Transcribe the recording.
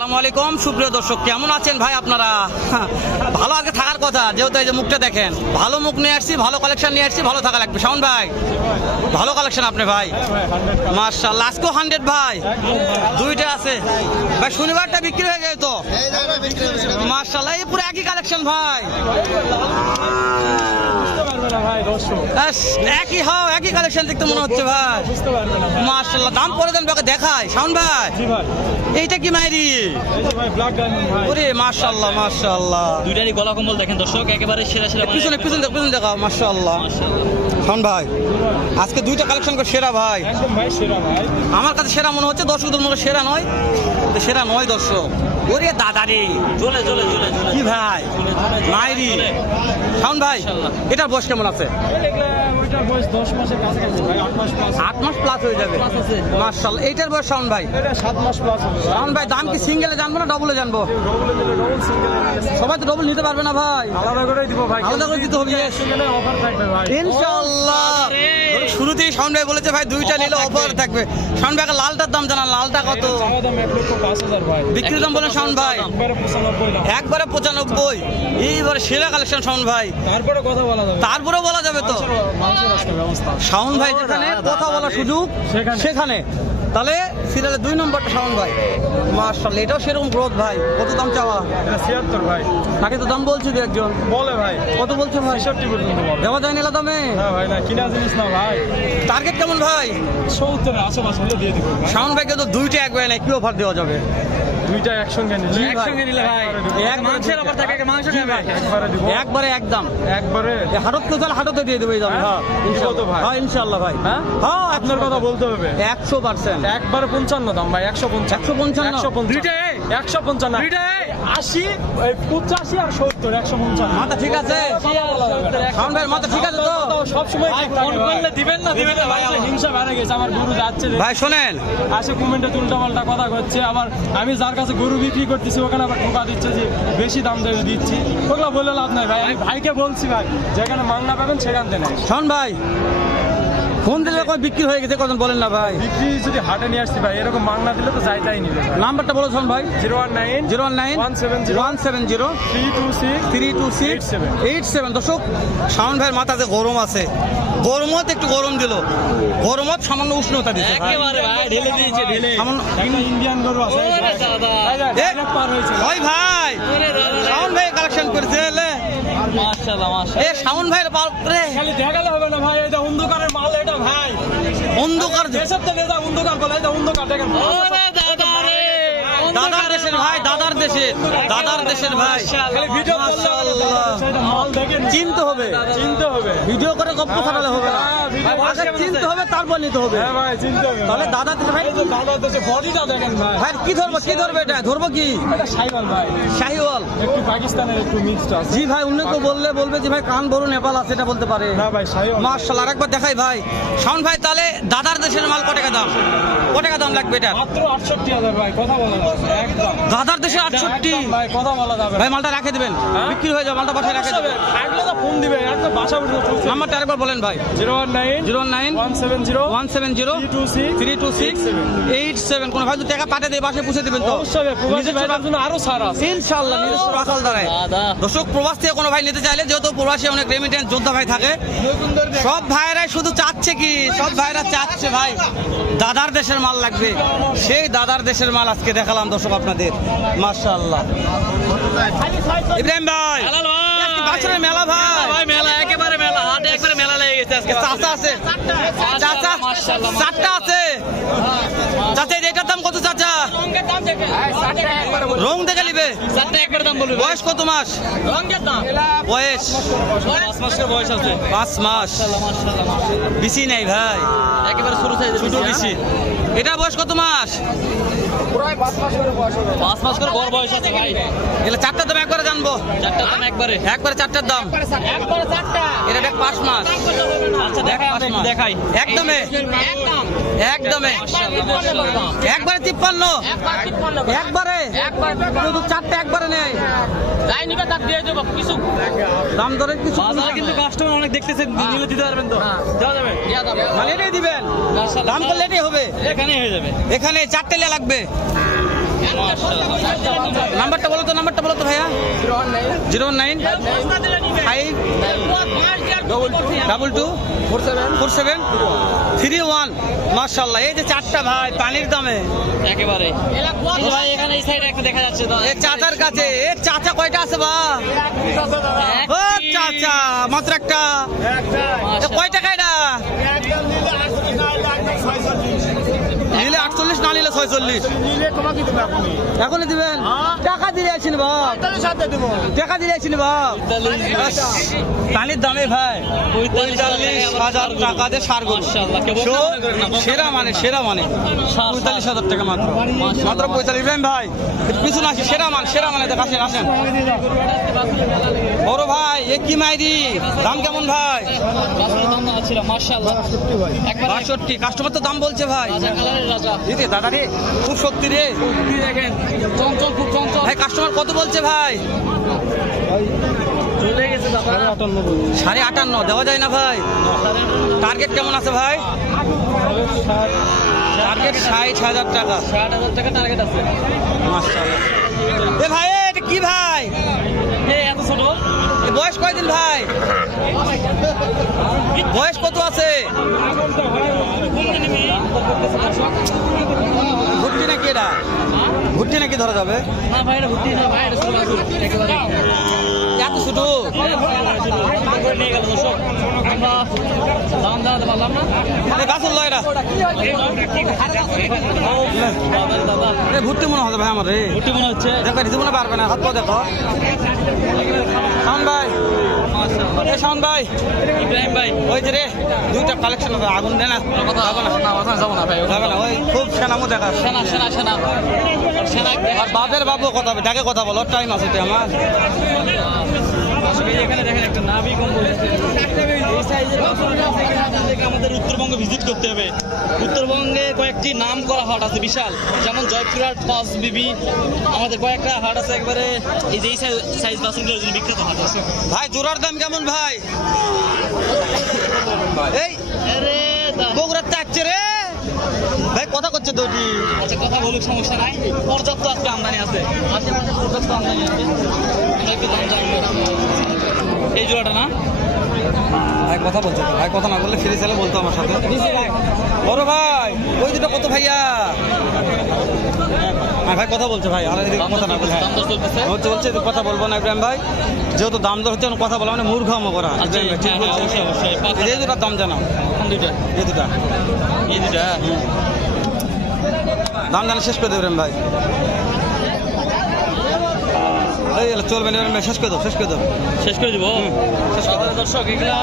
আসসালামু আলাইকুম সুপ্রিয় দর্শক, কেমন আছেন ভাই আপনারা? ভালো আজকে থাকার কথা, যেহেতু এই যে মুখটা দেখেন, ভালো মুখ নিয়ে আসছি, ভালো কালেকশন নিয়ে আসছি, ভালো থাকা লাগবে। শাওন ভাই ভালো কালেকশন আপনি ভাই, মাশাআল্লাহ। আজকেও 100 ভাই, দুইটা আছে ভাই। শনিবারটা বিক্রি হয়ে গেছে তো মাশাআল্লাহ, এই পুরো একই কালেকশন ভাই, একই হাও একই কালেকশন দেখতে মনে হচ্ছে ভাই, মাশাআল্লাহ। দাম পরে দেন বাকি দেখায় শাওন ভাই। এইটা কি মাইরি? ওরে মাশাআল্লাহ মাশাআল্লাহ, দুইটারই গলা কম্বল দেখেন দর্শক, একেবারে সেরা সেরা। পিছনে পিছনে পিছনে দেখাও, মাশাআল্লাহ। শাওন ভাই আজকে দুইটা কালেকশন করে সেরা ভাই, একদম ভাই সেরা ভাই। আমার কাছে সেরা মনে হচ্ছে, দর্শকদের মনে সেরা নয়, সেরা নয় দর্শক। ওরে দাদারে জ্বলে জ্বলে জ্বলে জ্বলে কি ভাই মাইরি। শাওন ভাই এটার বয়স কেমন আছে? ওইটার বয়স 10 মাসের কাছাকাছি ভাই, 8 মাস প্লাস। 8 মাস প্লাস হয়ে যাবে মাশাআল্লাহ। এইটার বয়স শাওন ভাই? এটা 7 মাস প্লাস হবে। শাওন ভাই দাম কি সিঙ্গেলে জানবো না ডবলে জানবো? ডবল নিলে ডবল, সিঙ্গেল নিলে সবাই তো ডবল নিতে পারবে না ভাই, আলাদা করে দিব ভাই, আলাদা করে দিতে হবে। সিঙ্গেলে অফার থাকবে ভাই ইনশাআল্লাহ। শুরুতেই শাওন ভাই বলেছে ভাই দুইটা নিলে অফার থাকবে। শাওন ভাই লালটার দাম জানান, লালটা কত? চাওয়া দাম 1,05,000 ভাই, বিক্রি দাম বলেন শাওন ভাই একবারে 95 দাম। একবারে 95। এইবারে সেরা কালেকশন শাওন ভাই, তারপরে কথা বলা যাবে, তারপরে বলা যাবে তো। মানুষের আজকে ব্যবস্থা। শাওন ভাই যেখানে কথা বলার সুযোগ সেখানে, তাহলে সিরিয়ালে 2 নম্বরটা শাওন ভাই, মাশাআল্লাহ। এটাও সেরকম গ্রোথ ভাই। কত দাম চাওয়া? এটা 76 ভাই। তাকে তো দাম বলছি দু একজন, বলে ভাই কত বলছে ভাই? 65 পর্যন্ত বলে। দেওয়া যায় না দামে? না ভাই না, কিনা জিনিস না ভাই। টার্গেট কেমন ভাই? 70 এর আশেপাশে হলে দিয়ে দিব ভাই। শাওন ভাইকে তো দুইটা একবারে নাই, কি অফার দেওয়া যাবে? দুইটা একসঙ্গে নিলে, একসঙ্গে নিলে ভাই মাংসের অফার থাকে, মাংস খাবে একবারে দিব, একবারে একদম একবারে। হাটত কোথাও হাটতে দিয়ে দেবো এই দামে। হ্যাঁ কত ভাই? হ্যাঁ ইনশাআল্লাহ ভাই। হ্যাঁ হ্যাঁ আপনার কথা বলতে হবে। 100%। একবারে 55 দাম ভাই, 155 155 দুইটাই 155 দুইটাই 80 85 আর 70 155। মাথা ঠিক আছে শাওন ভাই? মাথা ঠিক আছে তো? সব সময় ফোন করলে দিবেন না দিবেন না ভাই। আমার হিংসা বেড়ে গেছে, আমার গরু যাচ্ছে ভাই শোনেন, আসে কমেন্টে উল্টাপাল্টা কথা হচ্ছে, আবার আমি যার কাছে গরু বিক্রি করতেছি ওখানে আবার ঠোকা দিচ্ছে যে বেশি দাম দেবে দিচ্ছি। ওগুলো বলে লাভ নাই ভাই, আমি ভাইকে বলছি ভাই যেখানে মাংনা পাবেন সেখান থেকে নেই। শাওন ভাই ফোন দিলে কই বিক্রি হয়ে গেছে কত বলেন না ভাই? বিক্রি যদি হাটে নিয়ে আসছি ভাই, এরকম মাংনা দিলে তো যাই তাই নিবে। নাম্বারটা বলো শাওন ভাই। 019 019 170 170 326 326 87। দর্শক শাওন ভাইয়ের মাথাতে গরম আছে, গরমত একটু গরম দিল, গরমত সামান্য উষ্ণতা দিচ্ছে ভাই। একেবারে ভাই ঢেলে দিয়েছে ঢেলে। সামান্য একটা ইন্ডিয়ান গরু আছে ওরে দাদা, direct পার হয়েছে। ওই ভাই ওরে দাদা, শাওন ভাই কালেকশন করেছে এলে। মাশাআল্লাহ মাশাআল্লাহ। এ শাওন ভাইয়ের বাপ রে, খালি দেখালে হবে না ভাই, এটা অন্ধকারের মাল এটা ভাই। অন্ধকার দেশের তো নেতা অন্ধকার বলে, এটা অন্ধকার দেখেন। ওরে দাদা রে, দাদার দেশের ভাই, দাদার দেশের, দাদার দেশের ভাই। খালি ভিডিও করলে হবে না, সেটা মাল দেখেন চিনতে হবে, চিনতে হবে। ভিডিও করে গপ্প ছাড়ালে হবে না, আগে চিনতে হবে তারপর নিতে হবে। হ্যাঁ ভাই চিনতে হবে। তাহলে দাদার দেশের ভাই, এই যে দাদা দেশে বডিটা দেখেন ভাই, ভাই কি ধরবো, কি ধরবে এটা? ধরবো কি? এটা সাইওয়াল ভাই, শাহিওয়াল। একটু পাকিস্তানের একটু মিক্সড আছে। জি ভাই, অন্য কেউ বললে বলবে যে ভাই কান বড় নেপাল আছে, এটা বলতে পারে। না ভাই সাইওয়াল। মাশাআল্লাহ, আরেকবার দেখাই ভাই। শাওন ভাই তাহলে দাদার দেশের মাল কত টাকা দাম, কত টাকা দাম লাগবে এটা? মাত্র 68,000 ভাই, কথা বলা যাবে না, একদম দাদার দেশে 68 একদম ভাই, কথা বলা যাবে না। ভাই। মালটা রেখে দিবেন, বিক্রি হয়ে যাবে, মালটা বাসায় রেখে দেবেন। থাকলে তো ফোন দিবে, একদম বাসা পর্যন্ত ফোন। নাম্বারটা আরেকবার বলেন ভাই। 019 019 170 170 326 87। কোন ভাই যদি টাকা পাঠিয়ে দিয়ে বাসায় পৌঁছে দিবেন তো? অবশ্যই প্রবাসী ভাইদের জন্য আরো ছাড় আছে ইনশাআল্লাহ, নিজস্ব রাখাল দ্বারাই। দাদা দর্শক প্রবাস থেকে কোনো ভাই নিতে চাইলে, যেহেতু প্রবাসী অনেক রেমিটেন্স যোদ্ধা ভাই থাকে, সব ভাইরাই শুধু চাচ্ছে কি, সব ভাইরা চাচ্ছে ভাই দাদার দেশের মাল লাগবে। সেই দাদার দেশের মাল আজকে দেখালাম দর্শক আপনাদের, মাশাআল্লাহ। ইব্রাহিম ভাই হেলাল ভাই, আজকে বাছুরের মেলা ভাই, ভাই মেলা, একেবারে মেলা, হাটে একবারে মেলা লেগে গেছে আজকে। চাচা আছে, চাচা মাশাআল্লাহ, চারটা আছে। চাচা এটার দাম কত চাচা? রং দেখে নিবে, চারটা একবারে দাম বলবে। বয়স কত মাস? বয়স 5 মাসের বয়স আছে। 5 মাস। মাশাআল্লাহ মাশাআল্লাহ, বেশি নাই ভাই, একেবারে ছোট সাইজের ছোট বেশি। এটা বয়স কত মাস? 5 মাস করে বড় বয়স আছে ভাই। এগুলো চারটার দাম একবারে জানবো, চারটা দাম একবারে একবারে চারটার দাম। এটা দেখ 5 মাস, আচ্ছা দেখাই, আমরা একটু দেখাই। একদমে একদমে একবারে 53 একবারে, শুধু চারটা একবারে নেই, দাম দরে কিছু বাজারে কিন্তু কাস্টমার অনেক দেখতেছেন, নিলে দিতে পারবেন তো? দেওয়া যাবে, মানে এটাই দিবেন, দাম করলে এটাই হবে। এখানেই হয়ে যাবে। এখানে চারটে লাগবে। নাম্বারটা বলো তো ভাইয়া 0195247 মাশাআল্লাহ। এই যে চারটা ভাই পানির দামে একেবারে ভাই এখানে এই সাইডে একটা দেখা যাচ্ছে এ চাচার কাছে। এ চাচা কয়টা আছে বা? ও চাচা মাত্র একটা। এ কয় টাকা এটা? নিলে 48, না নিলে 46। এখনই দিবেন? টাকা দিয়ে আছেন বাপ, টাকা দিয়ে আছেন বাপ। পানির দামে ভাই 45,000 টাকা দিয়ে সার গরু। সেরা মানে 45,000 টাকা মাত্র 45। ইব্রাহিম ভাই পিছনে আসি, সেরা মানে দেখ, আসেন। বড় ভাই এ কি মাইরি, দাম কেমন ভাই? 62। কাস্টমার তো দাম বলছে ভাই। দিদি দাদা রে খুব সত্যি রে, চঞ্চল খুব চঞ্চল ভাই কাস্টমার কত বলছে ভাই? চলে গেছে 58,500 দেওয়া যায় না ভাই? টার্গেট কেমন আছে ভাই? টার্গেট 60,000 টাকা। 60,000 টাকা টার্গেট আছে। মাশাআল্লাহ। এ ভাই এটা কি ভাই? এত ছোট এ বয়স কয়দিন ভাই? বয়স কত আছে? ভুট্টি নাকি এটা? ভুট্টি নাকি ধরা যাবে? না ভাই এটা ভর্তি না ভাই, এটা ছোট গাছ একেবারে এত ছোট? নিয়ে গেল দর্শক, আমরা দাম দাঁড়াতে পারলাম না। গাছের লয়রা দাদা ভুট্টি মনে হবে ভাই আমার রে। ভর্তি মনে হচ্ছে। দেখো রিজু মনে পারবে না, হাত পা দেখো। শাওন ভাই, এ শাওন ভাই, ইব্রাহিম ভাই ওই যে রে দুইটা কালেকশন হবে, আগুন দে না, যাবো না, যাবো না ভাই, যাবে না, ওই খুব সেনামো দেখা। সেনা সেনা সেনা সেনা আর বাপের বাবু কথা হবে, ডাকে কথা বলো, টাইম আছে তো আমার। এখানে দেখেন একটা নাভি কম্বল এই সাইজের আমাদের উত্তরবঙ্গে ভিজিট করতে হবে। উত্তরবঙ্গে কয়েকটি নাম করা হাট আছে বিশাল, যেমন জয়পুরহাট, পাঁচ বিবি, আমাদের কয়েকটা হাট আছে একবারে এই যে এই সাইজ বাসগুলোর জন্য বিখ্যাত হাট আছে। ভাই জোড়ার দাম কেমন ভাই? এই আরে বগুড়ার চাচ্ছে রে ভাই, কথা করছে তো কি? আচ্ছা কথা বলুক, সমস্যা নাই, পর্যাপ্ত আজকে আমদানি আছে, আশেপাশে পর্যাপ্ত আমদানি আছে। আমরা একটু দাম জানবো। এই জোড়াটা না ভাই কথা বলছে তো, ভাই কথা না বললে ফিরে চাইলে বলতো আমার সাথে। বড় ভাই ওই দুটো কত ভাইয়া? হ্যাঁ ভাই কথা বলছে ভাই, আর এদিকে কথা না বলে দাম দর চলতেছে। বলছে কথা বলবো না ইব্রাহিম ভাই, যেহেতু দাম দর হচ্ছে কথা বলা মানে মূর্খামো করা। আচ্ছা, ইব্রাহিম ভাই, ঠিক হ্যাঁ, বলছে। অবশ্যই, অবশ্যই। এই দুটার দাম জানাও, কোন দুইটা? এই দুটা এই দুইটা দাম জানা শেষ করে দেবে ইব্রাহিম ভাই। এই চলবে না ইব্রাহিম ভাই, শেষ করে দাও, শেষ করে দাও। শেষ করে দিব। শেষ করে দাও। দর্শক এগুলা